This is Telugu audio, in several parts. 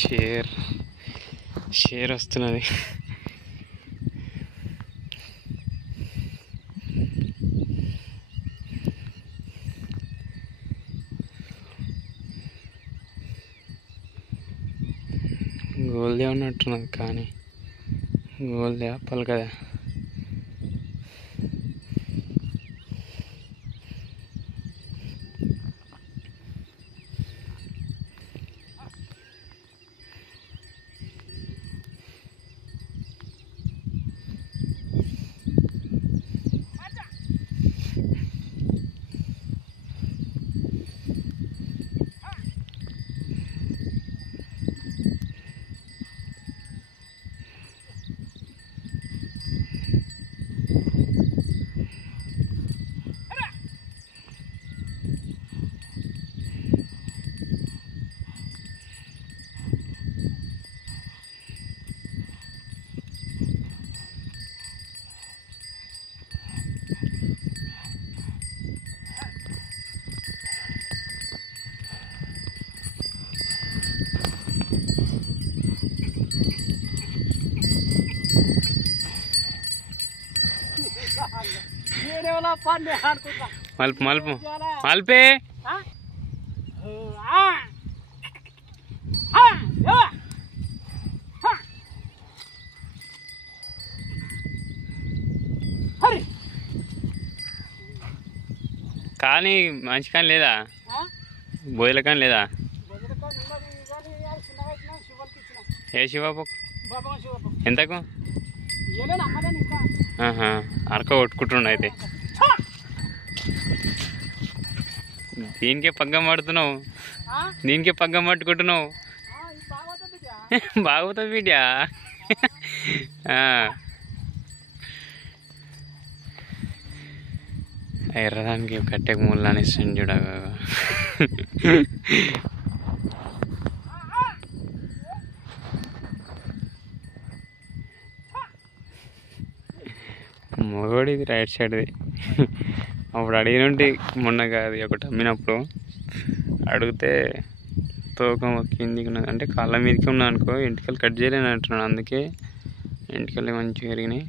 షేర్ షేర్ వస్తున్నది. గోల్దే ఉన్నట్టున్నది కానీ గోల్దే అప్పలు కదా. మలుపు మలుపు మలిపే కానీ మంచి కానీ లేదా, బోయల కానీ లేదా? ఏ శివపు ఎంతకు? అరక కొట్టుకుంటుండ అయితే దీనికే పగ్గం పడుతున్నావు, దీనికే పగ్గం పట్టుకుంటున్నావు. బాగుతుంది బిడ్డ. ఎర్రదానికి కట్టెకు మూలని ఇస్తుంది చూడ. మొగోడిది రైట్ సైడ్ది. అప్పుడు అడిగినంటే మొన్న కాదు ఒకటి అమ్మినప్పుడు అడిగితే తోక కిందికి ఉన్నది అంటే కాళ్ళ మీదకి ఉన్నా అనుకో, ఎంటికలు కట్ చేయలేని అంటున్నాను. అందుకే ఎంటికలు మంచిగా పెరిగినాయి.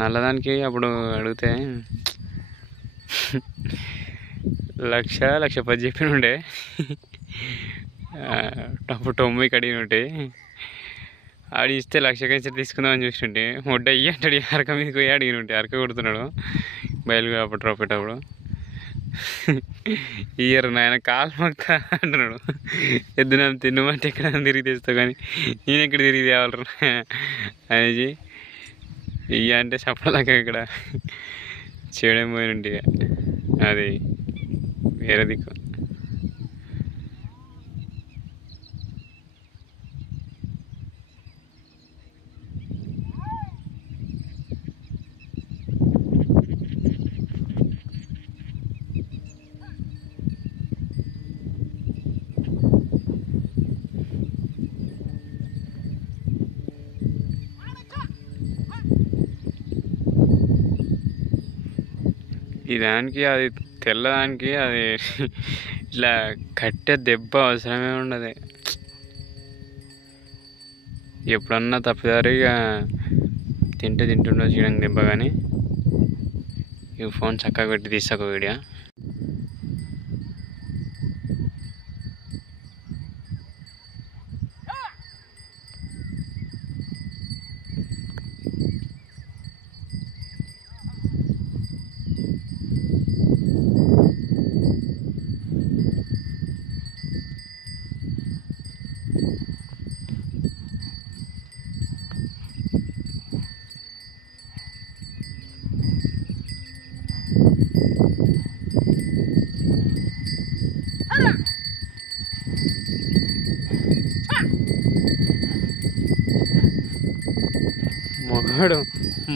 నల్లదానికి అప్పుడు అడిగితే 1,10,10 చెప్పినుండే. అప్పుడు 90 అడిగినుంటే ఆడిస్తే 1,00,000 తీసుకుందామని చూస్తుంటే మొడ్డ అయ్యి అంటాడు. అరక మీదకి పోయి అడిగినుంటే అరక కొడుతున్నాడు బయలుగా అప్పుడు ఇయ్యరు నాయన కాలు మొక్క అంటున్నాడు. ఎద్దున తిన్నమంటే ఎక్కడ తిరిగి తెస్తావు కానీ నేను ఎక్కడ తిరిగి తేవాలరు అనేసి ఇయ్య అంటే చెప్పలేక ఇక్కడ చేయడం పోయినంటే అది వేరే దిక్కు. ఈ దానికి అది తెల్లదానికి అది ఇట్లా కట్టే దెబ్బ అవసరమే ఉండదు. ఎప్పుడన్నా తప్పుదారిగా తింటుండో చేయడానికి దెబ్బ. కానీ ఈ ఫోన్ చక్కగా పెట్టి తీస్తా ఒక వీడియో.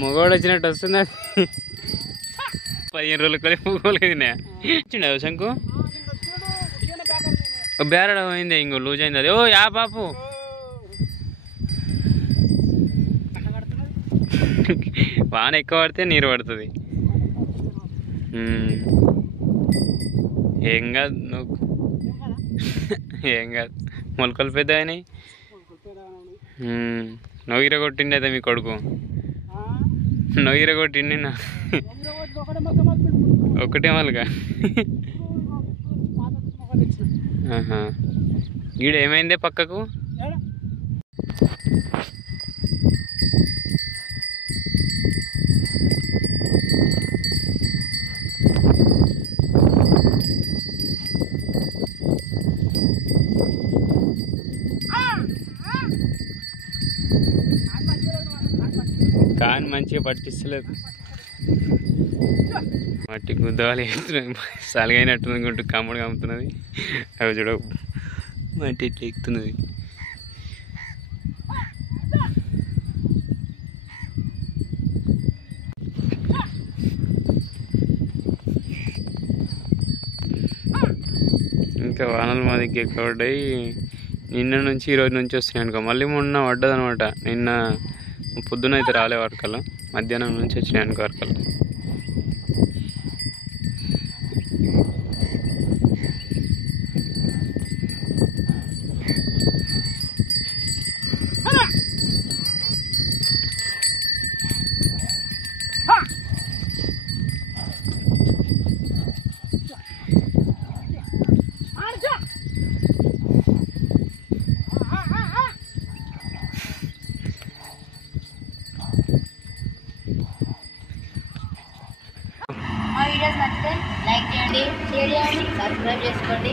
మొగోడు వచ్చినట్టు వస్తుంది. అది 15 రోజులు కలిపి పోగలేదు. వచ్చిండ శంకు బేరడ అయింది, ఇంకో లూజ్ అయింది అది. ఓ యా బాపు వాన ఎక్కువ పడితే నీరు పడుతుంది. ఏం కాదు నువ్వు, ఏం కాదు మొలకలు పెద్ద అయినాయి. నొగిర కొట్టిండి అయితే మీ కొడుకు నొగిర కొట్టిండి ఒకటే మొలక. గీడ ఏమైందే పక్కకు? కాని మంచిగా పట్టిస్తలేదు. మట్టి గుద్దవాలి సలగైనట్టు గుంటు కమ్ముడు కమ్ముతున్నది. అవి చూడ మట్టి ఇట్లా ఎక్కుతున్నది. ఇంకా వానలు మా దగ్గర ఎక్కువ పడ్డాయి. నిన్న నుంచి ఈరోజు నుంచి వస్తున్నాయి అనుకో. మళ్ళీ మొన్న పడ్డదనమాట. నిన్న పొద్దున అయితే రాలే వర్కల్లా, మధ్యాహ్నం నుంచి వచ్చినాయి అనుకో వర్కల్లా. వీడియోస్ నచ్చితే లైక్ చేయండి, షేర్ చేయండి, సబ్స్క్రైబ్ చేసుకోండి.